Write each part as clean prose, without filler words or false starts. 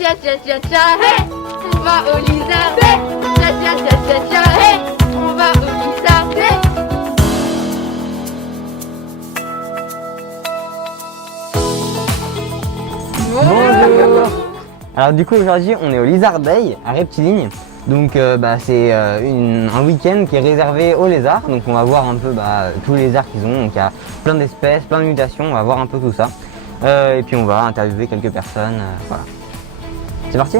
tcha tcha tcha tcha, hey, on va au Lizardet. Tcha tcha tcha tcha tcha, hey, on va au Lizardet. Bonjour. Alors du coup aujourd'hui on est au Lizardet à Reptiligne. Donc c'est un week-end qui est réservé aux lézards. Donc on va voir un peu tous les lézards qu'ils ont. Donc il y a plein d'espèces, plein de mutations, on va voir un peu tout ça. Et puis on va interviewer quelques personnes. Voilà. C'est parti ?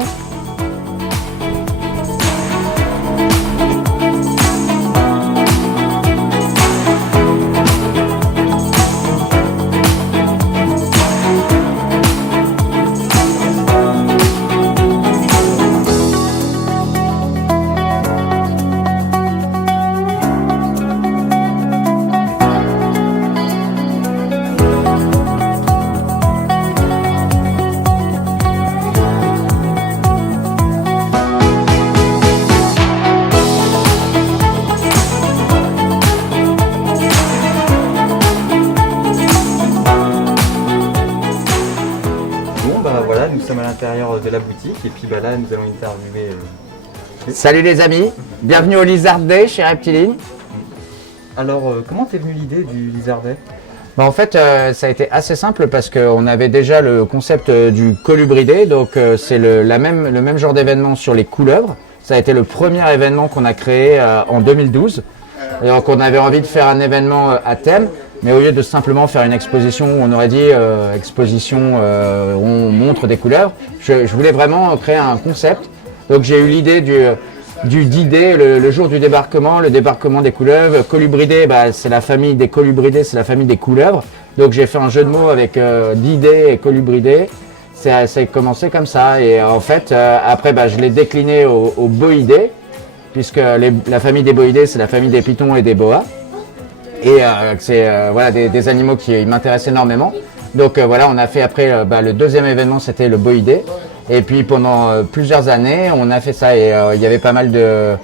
Voilà, nous sommes à l'intérieur de la boutique et puis là nous allons interviewer. Salut les amis, bienvenue au Lizardet chez Reptiligne. Alors comment t'es venue l'idée du Lizardet ? En fait ça a été assez simple parce qu'on avait déjà le concept du colubridé, donc c'est le même genre d'événement sur les couleuvres. Ça a été le premier événement qu'on a créé en 2012. Et donc on avait envie de faire un événement à thème. Mais au lieu de simplement faire une exposition, on aurait dit exposition où on montre des couleuvres, je voulais vraiment créer un concept. Donc j'ai eu l'idée d'idée le jour du débarquement, le débarquement des couleuvres. Colubridé, c'est la famille des colubridés, c'est la famille des couleuvres. Donc j'ai fait un jeu de mots avec d'idées et colubridé. Ça a commencé comme ça. Et en fait, après, je l'ai décliné aux boïdés, puisque la famille des boïdés, c'est la famille des pitons et des boas. Et c'est des animaux qui m'intéressent énormément. Donc on a fait après le deuxième événement, c'était le boïdé. Et puis pendant plusieurs années, on a fait ça. Et il y avait pas mal de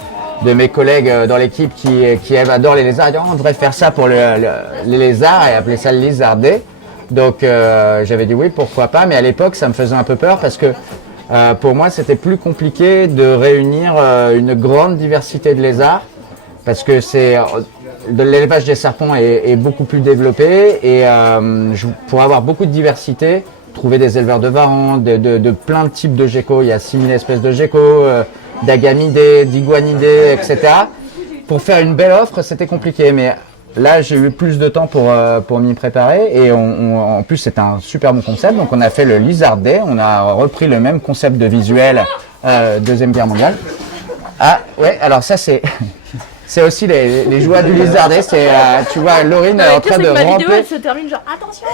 mes collègues dans l'équipe qui adorent les lézards. Ils disent, on devrait faire ça pour les lézards et appeler ça le Lizardet. Donc j'avais dit oui, pourquoi pas. Mais à l'époque, ça me faisait un peu peur parce que pour moi, c'était plus compliqué de réunir une grande diversité de lézards. Parce que l'élevage des serpents est beaucoup plus développé et pour avoir beaucoup de diversité, trouver des éleveurs de varans, de plein de types de geckos, il y a 6000 espèces de geckos, d'agamidés, d'iguanidés, etc. Pour faire une belle offre, c'était compliqué, mais là j'ai eu plus de temps pour m'y préparer et en plus c'est un super bon concept, donc on a fait le Lizardet, on a repris le même concept de visuel Deuxième Guerre mondiale. Ah ouais, alors ça c'est... C'est aussi les joies du Lizardet, c'est tu vois Laurine en train de ma ramper. vidéo elle se termine genre attention.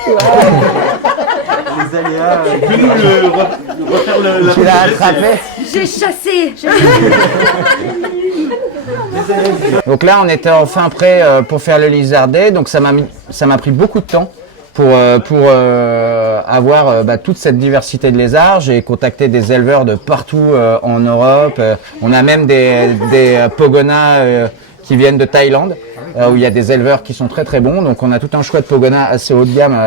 Les aléas, refaire le... Tu l'as attrapé. J'ai chassé. Donc là on était enfin prêt pour faire le Lizardet, donc ça m'a pris beaucoup de temps pour avoir toute cette diversité de lézards. J'ai contacté des éleveurs de partout en Europe. On a même des pogonas qui viennent de Thaïlande, où il y a des éleveurs qui sont très très bons. Donc on a tout un choix de pogonas assez haut de gamme,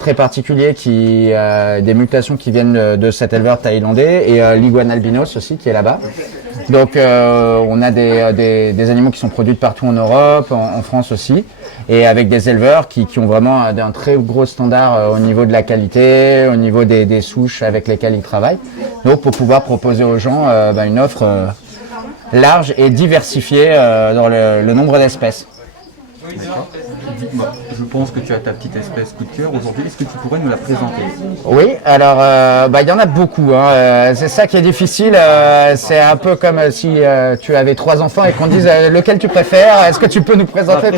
très particulier, des mutations qui viennent de cet éleveur thaïlandais, et l'iguane albinos aussi qui est là-bas. Donc on a des animaux qui sont produits de partout en Europe, en France aussi, et avec des éleveurs qui ont vraiment un très gros standard au niveau de la qualité, au niveau des souches avec lesquelles ils travaillent. Donc pour pouvoir proposer aux gens une offre large et diversifiée dans le nombre d'espèces. D'accord. Dis-moi, je pense que tu as ta petite espèce coup de cœur aujourd'hui. Est-ce que tu pourrais nous la présenter ? Oui, alors il y en a beaucoup. C'est ça qui est difficile. C'est un peu comme si tu avais 3 enfants et qu'on dise lequel tu préfères. Est-ce que tu peux nous présenter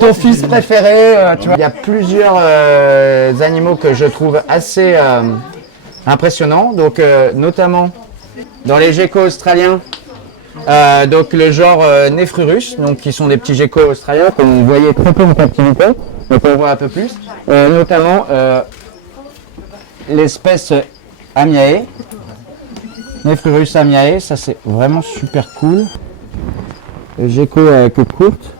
ton fils préféré tu vois. Il y a plusieurs animaux que je trouve assez impressionnants. Donc notamment dans les geckos australiens. Donc le genre Nephrurus, donc qui sont des petits geckos australiens que vous voyez très peu en captivité, donc on voit un peu plus, notamment l'espèce Amiae, Nephrurus amiae, ça c'est vraiment super cool. Le gecko à queue courte,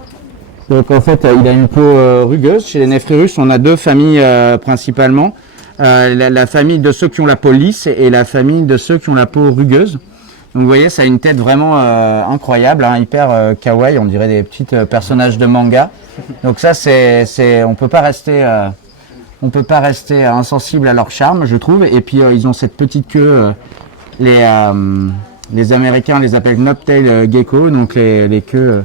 donc en fait il a une peau rugueuse. Chez les Nephrurus on a 2 familles principalement. la famille de ceux qui ont la peau lisse et la famille de ceux qui ont la peau rugueuse. Donc vous voyez, ça a une tête vraiment incroyable, hein, hyper kawaii, on dirait des petits personnages de manga. Donc ça, on peut pas rester insensible à leur charme, je trouve. Et puis ils ont cette petite queue, les Américains les appellent knobtail gecko, donc les queues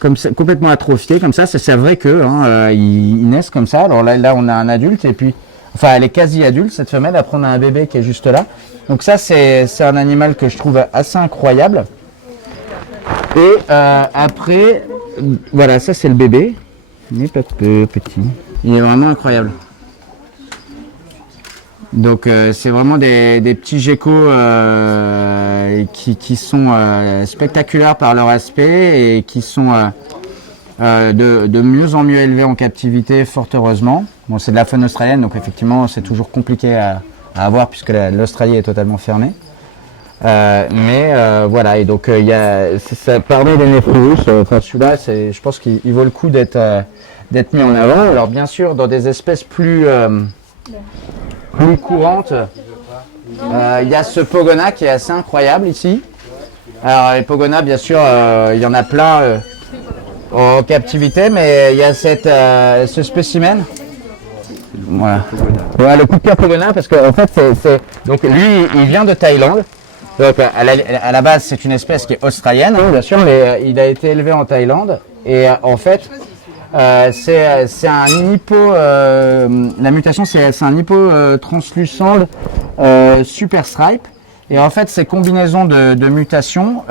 comme ça, complètement atrophiées, comme ça. C'est sa vraie queue, hein, ils naissent comme ça. Alors là, on a un adulte et puis, enfin, elle est quasi adulte cette femelle. Après, on a un bébé qui est juste là. Donc ça, c'est un animal que je trouve assez incroyable. Et après, voilà, ça c'est le bébé. Il n'est pas petit. Il est vraiment incroyable. Donc c'est vraiment des petits geckos qui sont spectaculaires par leur aspect et qui sont de mieux en mieux élevés en captivité, fort heureusement. Bon, c'est de la faune australienne, donc effectivement c'est toujours compliqué à avoir puisque l'Australie est totalement fermée. Mais voilà, et donc ça parmi les Nephrurus, enfin celui-là, je pense qu'il vaut le coup d'être mis en avant. Alors bien sûr, dans des espèces plus courantes, il y a ce Pogona qui est assez incroyable ici. Alors les Pogona, bien sûr, il y en a plein en captivité, mais il y a ce spécimen. Voilà. Voilà, le coup de cœur Pogona, parce qu'en fait, donc lui, il vient de Thaïlande. Donc à la base, c'est une espèce qui est australienne, hein, bien sûr, mais il a été élevé en Thaïlande. Et en fait, c'est un hippo. La mutation, c'est un hippo translucent super stripe. Et en fait, ces combinaisons de mutations,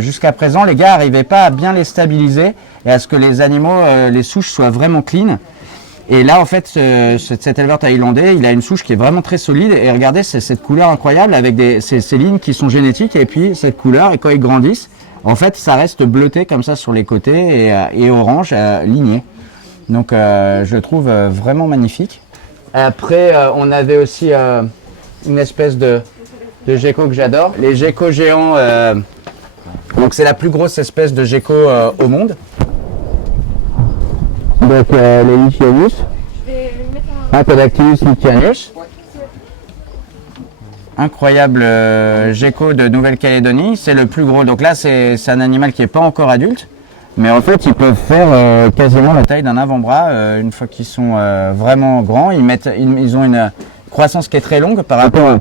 jusqu'à présent, les gars n'arrivaient pas à bien les stabiliser et à ce que les animaux, les souches soient vraiment clean. Et là, en fait, cet éleveur thaïlandais, il a une souche qui est vraiment très solide. Et regardez, c'est cette couleur incroyable avec ces lignes qui sont génétiques. Et puis, cette couleur, et quand ils grandissent, en fait, ça reste bleuté comme ça sur les côtés et orange ligné. Donc, je le trouve vraiment magnifique. Après, on avait aussi une espèce de gecko que j'adore. Les geckos géants, donc c'est la plus grosse espèce de gecko au monde. Donc les Lithianus, Apodactylus lithianus, incroyable gecko de Nouvelle-Calédonie, c'est le plus gros. Donc là c'est un animal qui n'est pas encore adulte, mais en fait ils peuvent faire quasiment la taille d'un avant-bras une fois qu'ils sont vraiment grands. Ils ont une croissance qui est très longue par rapport à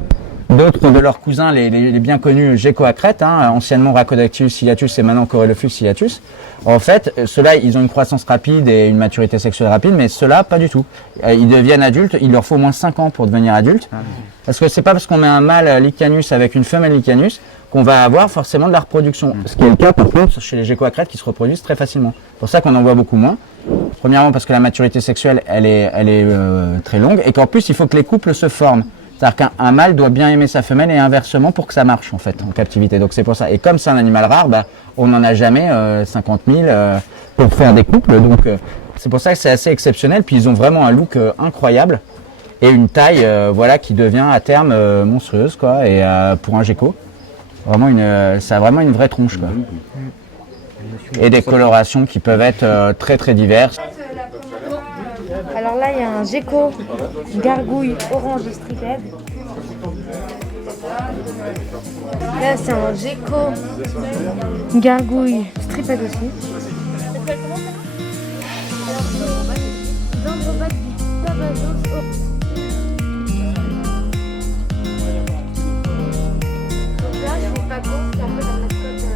d'autres de leurs cousins, les bien connus geckos à crête, hein, anciennement Rhacodactylus ciliatus et maintenant Corylophlus ciliatus. En fait, ceux-là, ils ont une croissance rapide et une maturité sexuelle rapide, mais ceux-là, pas du tout. Ils deviennent adultes, il leur faut au moins 5 ans pour devenir adultes. Parce que c'est pas parce qu'on met un mâle Licanius avec une femelle Licanius qu'on va avoir forcément de la reproduction. Ce qui est le cas, par contre, chez les geckos à crête qui se reproduisent très facilement. C'est pour ça qu'on en voit beaucoup moins. Premièrement, parce que la maturité sexuelle, elle est très longue, et qu'en plus, il faut que les couples se forment. C'est-à-dire qu'un mâle doit bien aimer sa femelle et inversement pour que ça marche en fait en captivité. Donc c'est pour ça. Et comme c'est un animal rare, on n'en a jamais 50 000 pour faire des couples. Donc c'est pour ça que c'est assez exceptionnel. Puis ils ont vraiment un look incroyable et une taille voilà qui devient à terme monstrueuse quoi. Et pour un gecko, vraiment ça a vraiment une vraie tronche quoi. Et des colorations qui peuvent être très très diverses. Alors là, il y a un gecko gargouille orange striped. Là, c'est un gecko gargouille striped aussi. Là, c'est pas bon, c'est un peu la mascotte.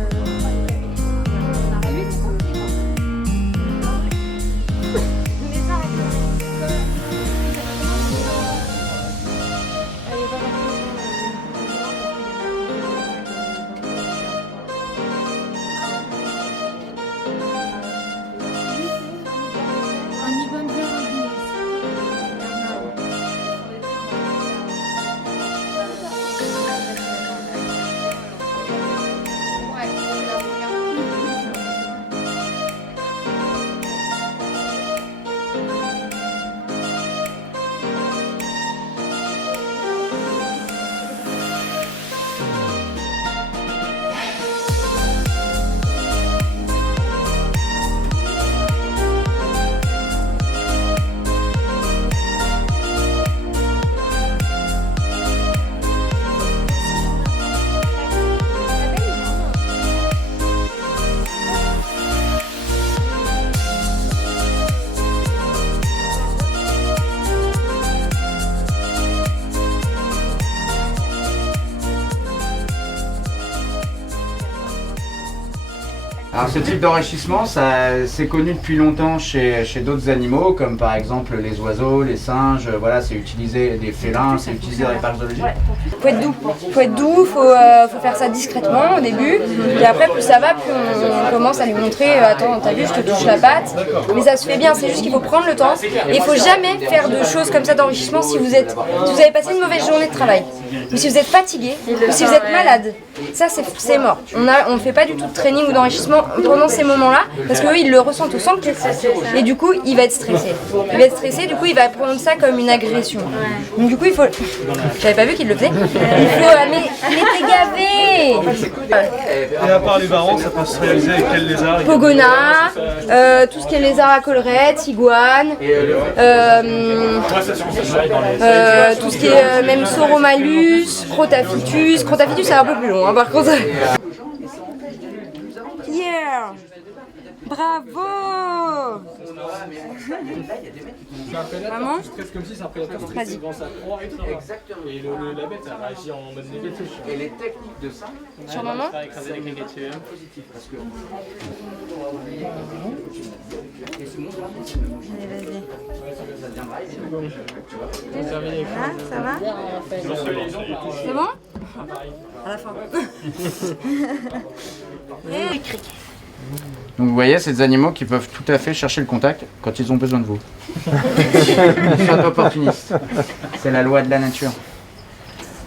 Alors ce type d'enrichissement, c'est connu depuis longtemps chez d'autres animaux, comme par exemple les oiseaux, les singes, voilà, c'est utilisé, des félins, c'est utilisé dans les parcs zoologiques. Faut être doux. Faut faire ça discrètement au début. Et après, plus ça va, plus on commence à lui montrer attends, t'as vu, je te touche la patte. Mais ça se fait bien, c'est juste qu'il faut prendre le temps. Et il faut jamais faire de choses comme ça d'enrichissement si vous avez passé une mauvaise journée de travail. Ou si vous êtes fatigué, ou si vous êtes malade. Ça, c'est mort. On ne fait pas du tout de training ou d'enrichissement pendant ces moments-là, parce qu'eux, ils le ressentent au centre. Et du coup, il va être stressé. Du coup, il va prendre ça comme une agression. Donc du coup, il faut... J'avais pas vu qu'il le faisait. Il faut... Mais t'es gavé. Et à part les varans, ça peut se réaliser avec quel lézard? Pogona, tout ce qui est lézard à collerette, iguane, tout ce qui est même Sauromalus, Crotaphytus. Crotaphytus, c'est un peu plus long, hein, par contre. Yeah! Bravo! Maman? Vas-y. Et la bête a réagi en mode négatif. Et les techniques de ça? Sur maman? Ça va? C'est bon? À la fin. Donc vous voyez, c'est des animaux qui peuvent tout à fait chercher le contact quand ils ont besoin de vous. Ils sont opportunistes. C'est la loi de la nature.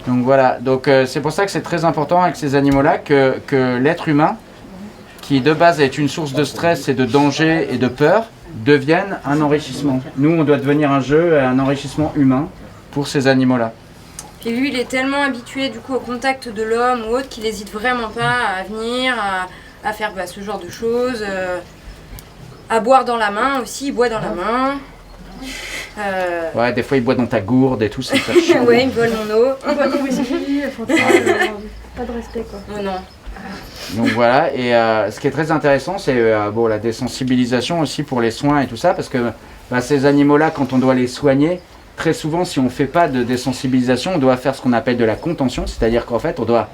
Donc voilà, donc c'est pour ça que c'est très important avec ces animaux-là que l'être humain, qui de base est une source de stress et de danger et de peur, devienne un enrichissement. Nous, on doit devenir un jeu, un enrichissement humain pour ces animaux-là. Puis lui, il est tellement habitué du coup au contact de l'homme ou autre qu'il n'hésite vraiment pas à venir, à faire ce genre de choses, à boire dans la main aussi, il boit dans la main. Ouais, des fois il boit dans ta gourde et tout, c'est ça. Ouais, il vole mon eau. Pas de respect quoi. Oh non. Donc voilà, et ce qui est très intéressant, c'est la désensibilisation aussi pour les soins et tout ça, parce que ces animaux-là, quand on doit les soigner, très souvent, si on ne fait pas de désensibilisation, on doit faire ce qu'on appelle de la contention, c'est-à-dire qu'en fait, on doit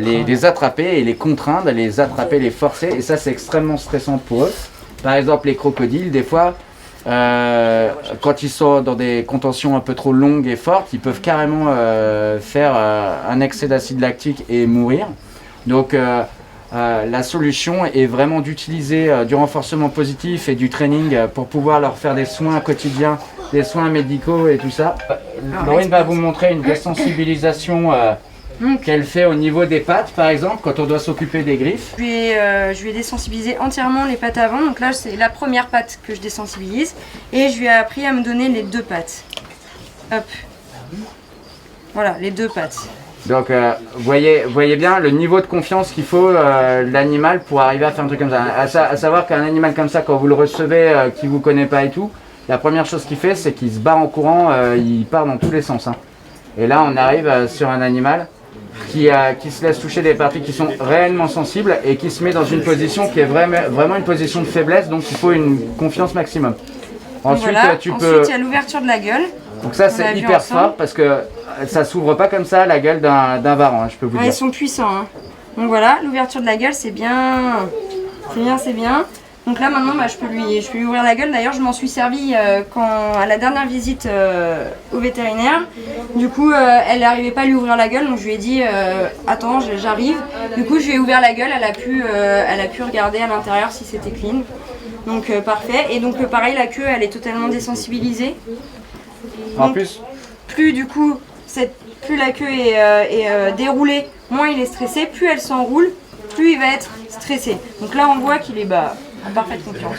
les attraper et les contraindre, les attraper, les forcer, et ça, c'est extrêmement stressant pour eux. Par exemple, les crocodiles, des fois, quand ils sont dans des contentions un peu trop longues et fortes, ils peuvent carrément faire un excès d'acide lactique et mourir. Donc la solution est vraiment d'utiliser du renforcement positif et du training pour pouvoir leur faire des soins quotidiens, des soins médicaux et tout ça. Laurine va vous montrer une désensibilisation qu'elle fait au niveau des pattes, par exemple, quand on doit s'occuper des griffes. Je lui ai désensibilisé entièrement les pattes avant, donc là c'est la première patte que je désensibilise, et je lui ai appris à me donner les deux pattes. Hop. Voilà, les deux pattes. Donc, voyez bien le niveau de confiance qu'il faut l'animal pour arriver à faire un truc comme ça. À savoir qu'un animal comme ça, quand vous le recevez, qui vous connaît pas et tout, la première chose qu'il fait, c'est qu'il se barre en courant, il part dans tous les sens. Hein. Et là, on arrive sur un animal qui se laisse toucher des parties qui sont réellement sensibles et qui se met dans une position qui est vraiment une position de faiblesse, donc il faut une confiance maximum. Ensuite, voilà. Ensuite, il y a l'ouverture de la gueule. Donc ça, c'est hyper fort parce que ça s'ouvre pas comme ça la gueule d'un varan, hein, je peux vous dire. Ils sont puissants. Hein. Donc voilà, l'ouverture de la gueule, c'est bien. C'est bien. Donc là maintenant, je peux lui ouvrir la gueule. D'ailleurs, je m'en suis servi à la dernière visite au vétérinaire. Du coup, elle n'arrivait pas à lui ouvrir la gueule, donc je lui ai dit attends, j'arrive. Du coup, je lui ai ouvert la gueule. Elle a pu regarder à l'intérieur si c'était clean. Donc parfait. Et donc pareil, la queue, elle est totalement désensibilisée. En plus, plus la queue est déroulée, moins il est stressé. Plus elle s'enroule, plus il va être stressé. Donc là, on voit qu'il est en parfaite confiance.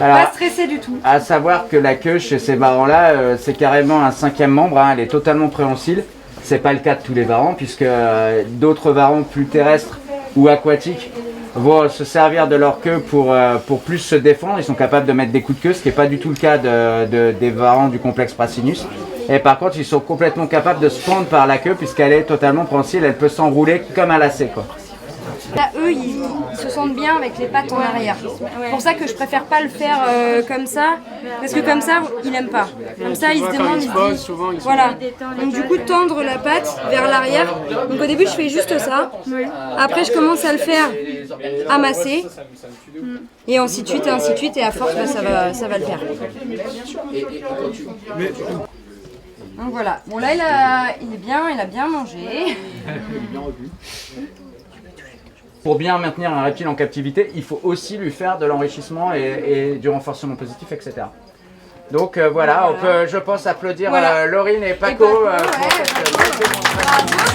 Alors, pas stressé du tout. À savoir que la queue chez ces varans-là, c'est carrément un cinquième membre. Hein, elle est totalement préhensile. C'est pas le cas de tous les varans, puisque d'autres varans plus terrestres ou aquatiques vont se servir de leur queue pour plus se défendre. Ils sont capables de mettre des coups de queue, ce qui n'est pas du tout le cas des varans du complexe Prasinus. Et par contre, ils sont complètement capables de se prendre par la queue puisqu'elle est totalement préhensile. Elle peut s'enrouler comme un lacet, quoi. Là, eux, ils se sentent bien avec les pattes en arrière. C'est pour ça que je préfère pas le faire comme ça, parce que comme ça, il aime pas. Comme ça, il se demande, il se dit, voilà. Donc du coup, tendre la patte vers l'arrière. Donc au début, je fais juste ça. Après, je commence à le faire amasser. Et ainsi de suite, et à force, bah, ça va le faire. Donc voilà. Bon là, il a bien mangé. Pour bien maintenir un reptile en captivité, il faut aussi lui faire de l'enrichissement et du renforcement positif, etc. Donc voilà, on peut, je pense, applaudir Voilà. Laurine et Paco. Ouais. Pour cette- Bravo.